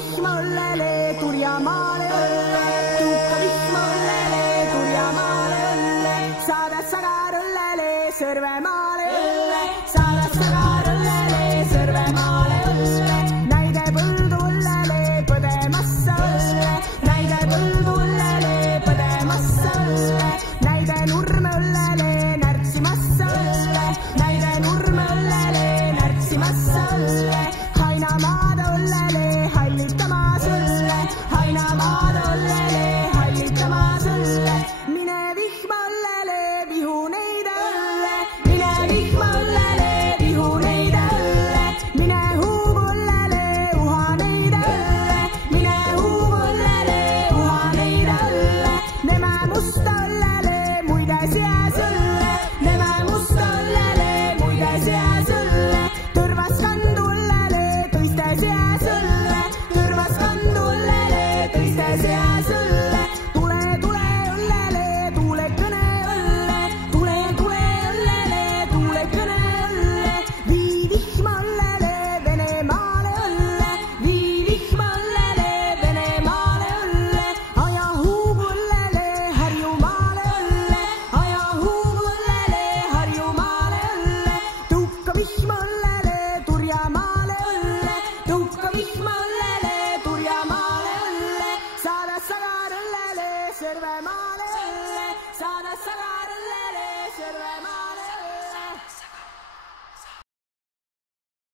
vihma õllele, turjamaale õlle, tuhka vihma õllele, turjamaale õlle, saadad sagar õllele, Sõrvemaale õlle, saadad sagar õllele, Sõrvemaale õlle, näide põldu õllele, põdemassa õlle, näide põldu õllele, põdemassa õlle, näide nurme õllele, närtsimassa õlle, näide nurme õllele, närtsimassa õlle, Hainamaade õllele, hallitamas õlle, Hainamaade õllele, hallitamas õlle, mine vihma õllele, vihu neide õlle, mine vihma õllele, vihu neide õlle, mine huumu õllele, uha neide õlle, mine huumu õllele, uha neide õlle, nemä musta õllele, muide seas õlle, nemä musta õllele, muide seas õlle, tõrvas kandu õllele, tõiste seas õlle, tõrvas kandu õllele, tõiste seas õlle, tule, tule õllele, tuule kõne õlle, tule, tule õllele, tuule kõne õlle, vii vihma õllele, Venemaale õlle, vii vihma õllele, Venemaale õlle, aja huumu õllele, Harjumaale õlle, aja huumu õllele, Harjumaale õlle, tuhka vihma õllele, Turjamaale õlle, tuhka vihma õllele, Turjamaale õlle, saadad sagar õllele, Sõrvemaale õlle, saadad sagar õllele, Sõrvemaale